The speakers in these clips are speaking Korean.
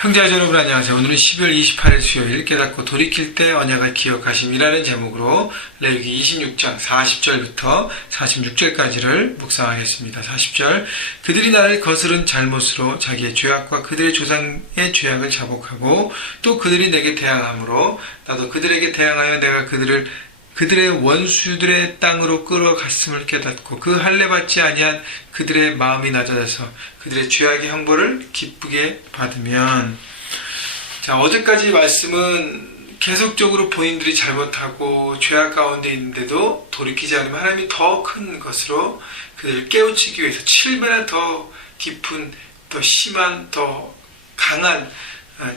형제자 여러분 안녕하세요. 오늘은 12월 28일 수요일 깨닫고 돌이킬 때 언약을 기억하심이라는 제목으로 레위기 26장 40절부터 46절까지를 묵상하겠습니다. 40절 그들이 나를 거스른 잘못으로 자기의 죄악과 그들의 조상의 죄악을 자복하고 또 그들이 내게 대항함으로 나도 그들에게 대항하여 내가 그들의 원수들의 땅으로 끌어갔음을 깨닫고 그 할례 받지 아니한 그들의 마음이 낮아져서 그들의 죄악의 형벌을 기쁘게 받으면. 자, 어제까지 말씀은 계속적으로 본인들이 잘못하고 죄악 가운데 있는데도 돌이키지 않으면 하나님이 더 큰 것으로 그들을 깨우치기 위해서 7배나 더 깊은, 더 심한, 더 강한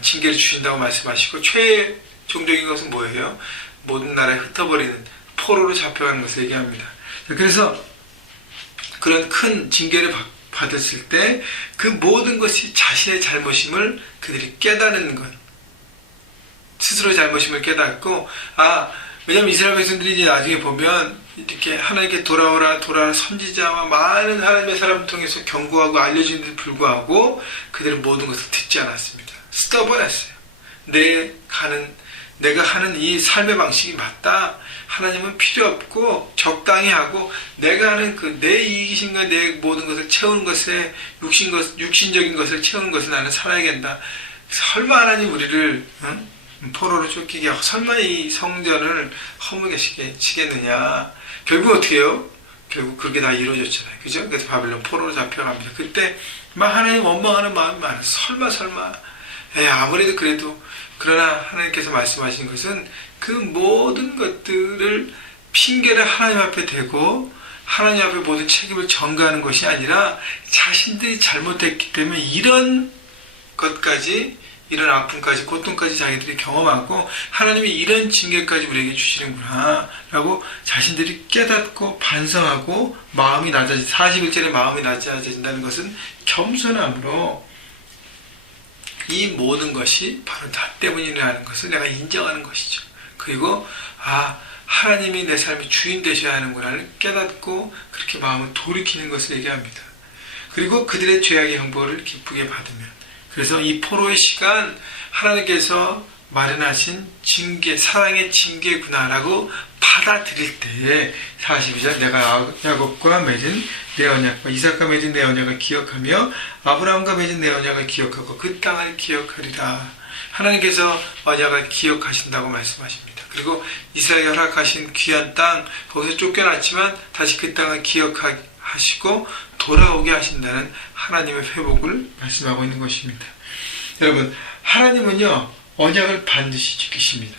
징계를 주신다고 말씀하시고, 최종적인 것은 뭐예요? 모든 나라에 흩어버리는 포로로 잡혀가는 것을 얘기합니다. 그래서 그런 큰 징계를 받았을 때 그 모든 것이 자신의 잘못임을 그들이 깨닫는 것, 스스로 잘못임을 깨닫고, 왜냐면 이스라엘 백성들이 이제 나중에 보면 이렇게 하나님께 돌아오라 선지자와 많은 하나님의 사람을 통해서 경고하고 알려주는데도 불구하고 그들은 모든 것을 듣지 않았습니다. stubborn했어요. 내가 하는 이 삶의 방식이 맞다. 하나님은 필요 없고 적당히 하고 내가 하는 그 내 이기심과 내 모든 것을 채우는 것에 육신적인 것을 채우는 것을 나는 살아야 된다. 설마 하나님 우리를 포로로 쫓기게 하고 설마 이 성전을 허물게 치겠느냐. 결국 어떻게 해요? 결국 그렇게 다 이루어졌잖아요. 그죠? 그래서 바벨론 포로로 잡혀갑니다. 그때 막 하나님 원망하는 마음이 많아요. 설마 아무래도 그래도. 그러나 하나님께서 말씀하신 것은 그 모든 것들을 핑계를 하나님 앞에 대고 하나님 앞에 모든 책임을 전가하는 것이 아니라 자신들이 잘못했기 때문에 이런 것까지, 이런 아픔까지, 고통까지 자기들이 경험하고 하나님이 이런 징계까지 우리에게 주시는구나 라고 자신들이 깨닫고 반성하고 마음이 낮아지, 41절에 마음이 낮아진다는 것은 겸손함으로 이 모든 것이 바로 나 때문이라는 것을 내가 인정하는 것이죠. 그리고 하나님이 내 삶의 주인 되셔야 하는구나를 깨닫고 그렇게 마음을 돌이키는 것을 얘기합니다. 그리고 그들의 죄악의 형벌을 기쁘게 받으면. 그래서 이 포로의 시간 하나님께서 마련하신 징계, 사랑의 징계구나라고 받아들일 때에 42절 내가 야곱과 맺은 내 언약과 이삭과 맺은 내 언약을 기억하며 아브라함과 맺은 내 언약을 기억하고 그 땅을 기억하리라. 하나님께서 언약을 기억하신다고 말씀하십니다. 그리고 이스라엘에 허락하신 귀한 땅, 거기서 쫓겨났지만 다시 그 땅을 기억하시고 돌아오게 하신다는 하나님의 회복을 말씀하고 있는 것입니다. 여러분, 하나님은요 언약을 반드시 지키십니다.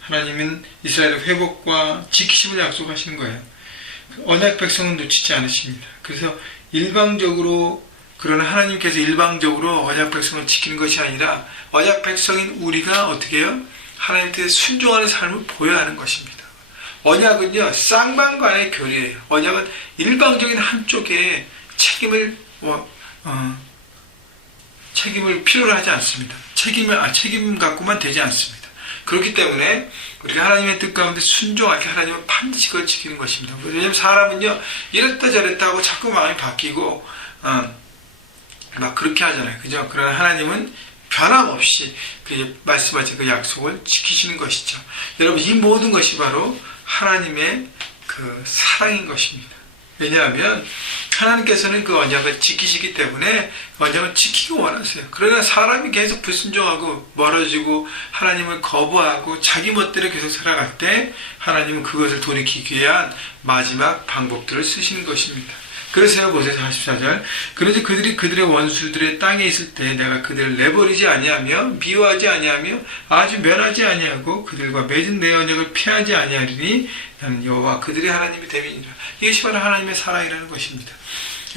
하나님은 이스라엘의 회복과 지키심을 약속하시는 거예요. 언약 백성은 놓치지 않으십니다. 그래서 그러나 하나님께서 일방적으로 언약 백성을 지키는 것이 아니라 언약 백성인 우리가 어떻게 해요? 하나님께 순종하는 삶을 보여야 하는 것입니다. 언약은요 쌍방간의 교리예요. 언약은 일방적인 한쪽에 책임을 필요로 하지 않습니다. 책임 갖고만 되지 않습니다. 그렇기 때문에 우리가 하나님의 뜻 가운데 순종하게 하나님은 반드시 그걸 지키는 것입니다. 왜냐하면 사람은요 이랬다 저랬다 하고 자꾸 마음이 바뀌고 막 그렇게 하잖아요. 그죠? 그러나 하나님은 변함없이 그 말씀하신 그 약속을 지키시는 것이죠. 여러분, 이 모든 것이 바로 하나님의 그 사랑인 것입니다. 왜냐하면 하나님께서는 그 언약을 지키시기 때문에 언약을 지키고 원하세요. 그러나 사람이 계속 불순종하고 멀어지고 하나님을 거부하고 자기 멋대로 계속 살아갈 때 하나님은 그것을 돌이키기 위한 마지막 방법들을 쓰시는 것입니다. 그래서요, 보세요. 44절. 그래서 그들이 그들의 원수들의 땅에 있을 때 내가 그들을 내버리지 아니하며 미워하지 아니하며 아주 멸하지 아니하고 그들과 맺은 내 언약을 피하지 아니하리니 나는 여호와 그들의 하나님이 됨이니라. 이것이 바로 하나님의 사랑이라는 것입니다.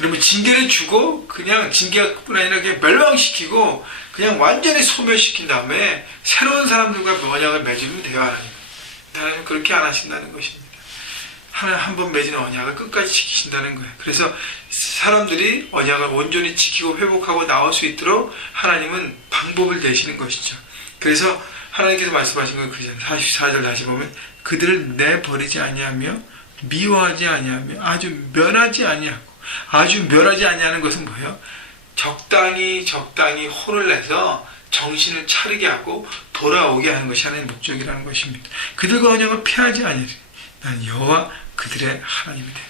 여러분, 징계를 주고 그냥 징계뿐 아니라 그냥 멸망시키고 그냥 완전히 소멸시킨 다음에 새로운 사람들과 언약을 맺으면 돼요. 하나님은 그렇게 안 하신다는 것입니다. 하나님 한 번 맺은 언약을 끝까지 지키신다는 거예요. 그래서 사람들이 언약을 온전히 지키고 회복하고 나올 수 있도록 하나님은 방법을 내시는 것이죠. 그래서 하나님께서 말씀하신 건 그잖아요. 44절 다시 보면 그들을 내버리지 아니하며 미워하지 아니하며 아주 멸하지 아니하는 것은 뭐예요? 적당히 혼을 내서 정신을 차리게 하고 돌아오게 하는 것이 하나님의 목적이라는 것입니다. 그들과 언약을 피하지 아니하리. 난 여호와 그들의 하나님이 되리라.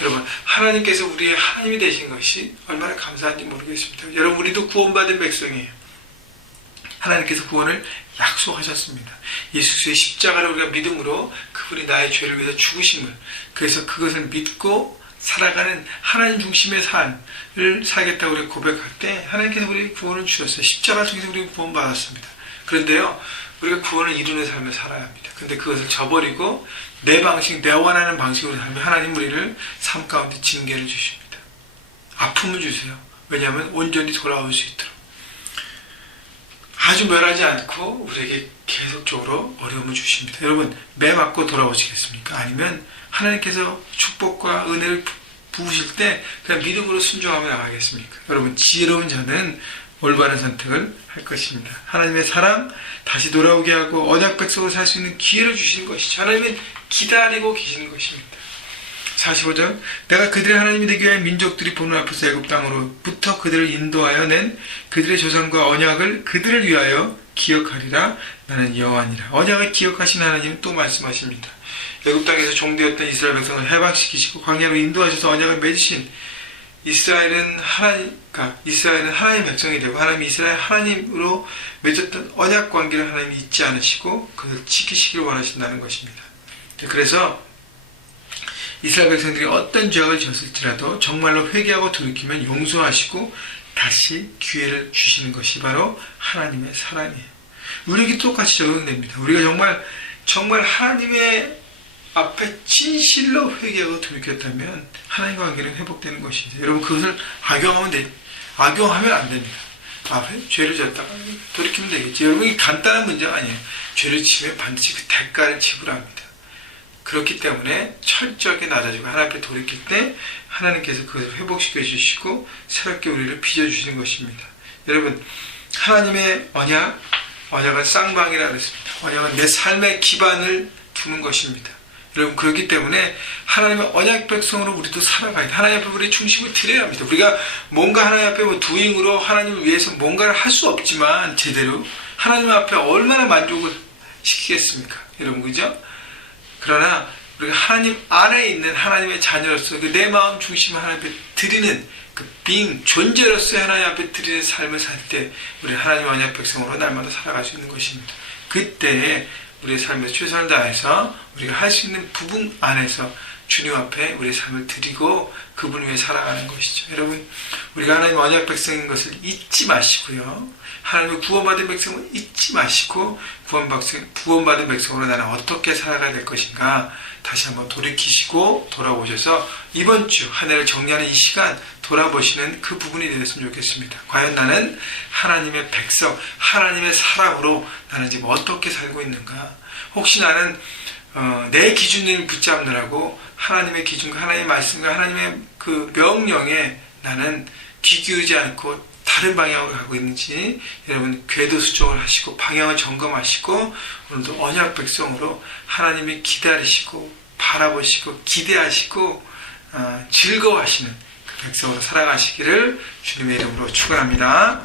여러분, 하나님께서 우리의 하나님이 되신 것이 얼마나 감사한지 모르겠습니다. 여러분, 우리도 구원받은 백성이에요. 하나님께서 구원을 약속하셨습니다. 예수의 십자가를 우리가 믿음으로 그분이 나의 죄를 위해서 죽으심을, 그래서 그것을 믿고 살아가는 하나님 중심의 삶을 살겠다고 우리가 고백할 때 하나님께서 우리에게 구원을 주셨어요. 십자가 통해서 우리가 구원받았습니다. 그런데요, 우리가 구원을 이루는 삶을 살아야 합니다. 근데 그것을 저버리고 내 방식, 내 원하는 방식으로 살면 하나님 우리를 삶 가운데 징계를 주십니다. 아픔을 주세요. 왜냐하면 온전히 돌아올 수 있도록. 아주 멸하지 않고 우리에게 계속적으로 어려움을 주십니다. 여러분, 매 맞고 돌아오시겠습니까? 아니면 하나님께서 축복과 은혜를 부으실 때 그냥 믿음으로 순종하며 나가겠습니까? 여러분, 지혜로운 자는 올바른 선택을 할 것입니다. 하나님의 사랑 다시 돌아오게 하고 언약 백성으로 살 수 있는 기회를 주시는 것이죠. 하나님은 기다리고 계시는 것입니다. 45절, 내가 그들의 하나님이 되기 위해 민족들이 보는 앞에서 애굽 땅으로부터 그들을 인도하여 낸 그들의 조상과 언약을 그들을 위하여 기억하리라. 나는 여호와니라. 언약을 기억하신 하나님은 또 말씀하십니다. 애굽 땅에서 종되었던 이스라엘 백성을 해방시키시고 광야로 인도하셔서 언약을 맺으신 이스라엘은 하나님의 백성이 되고 하나님이 이스라엘 하나님으로 맺었던 언약 관계를 하나님이 잊지 않으시고 그것을 지키시길 원하신다는 것입니다. 그래서 이스라엘 백성들이 어떤 죄악을 지었을지라도 정말로 회개하고 돌이키면 용서하시고 다시 기회를 주시는 것이 바로 하나님의 사랑이에요. 우리에게 똑같이 적용됩니다. 우리가 정말 하나님의 앞에 진실로 회개하고 돌이켰다면 하나님과 관계는 회복되는 것이죠. 여러분, 그것을 악용하면 안 됩니다. 죄를 졌다가 돌이키면 되겠지. 여러분, 이게 간단한 문제가 아니에요. 죄를 지면 반드시 그 대가를 지불합니다. 그렇기 때문에 철저하게 낮아지고 하나님 앞에 돌이킬 때 하나님께서 그것을 회복시켜 주시고 새롭게 우리를 빚어주시는 것입니다. 여러분, 하나님의 언약은 쌍방이라 그랬습니다. 언약은 내 삶의 기반을 두는 것입니다. 여러분, 그렇기 때문에 하나님의 언약 백성으로 우리도 살아가야 돼. 하나님 앞에 우리 중심을 드려야 합니다. 우리가 뭔가 하나님 앞에 도잉으로 하나님을 위해서 뭔가를 할 수 없지만 제대로 하나님 앞에 얼마나 만족을 시키겠습니까? 여러분, 그죠? 그러나 우리가 하나님 안에 있는 하나님의 자녀로서 그 내 마음 중심을 하나님 앞에 드리는 그 존재로서의 하나님 앞에 드리는 삶을 살 때 우리 하나님 언약 백성으로 날마다 살아갈 수 있는 것입니다. 그때 우리의 삶에 최선을 다해서 우리가 할 수 있는 부분 안에서 주님 앞에 우리의 삶을 드리고 그분을 위해 살아가는 것이죠. 여러분, 우리가 하나님 언약 백성인 것을 잊지 마시고요. 하나님의 구원받은 백성을 잊지 마시고 구원받은 백성으로 나는 어떻게 살아가야 될 것인가 다시 한번 돌이키시고 돌아오셔서 이번 주 한 해를 정리하는 이 시간 돌아보시는 그 부분이 되었으면 좋겠습니다. 과연 나는 하나님의 백성, 하나님의 사람으로 나는 지금 어떻게 살고 있는가? 혹시 나는 내 기준을 붙잡느라고 하나님의 기준과 하나님의 말씀과 하나님의 그 명령에 나는 귀 기울이지 않고 다른 방향으로 가고 있는지 여러분 궤도 수정을 하시고 방향을 점검하시고 오늘도 언약 백성으로 하나님이 기다리시고 바라보시고 기대하시고 즐거워하시는 그 백성으로 살아가시기를 주님의 이름으로 축원합니다.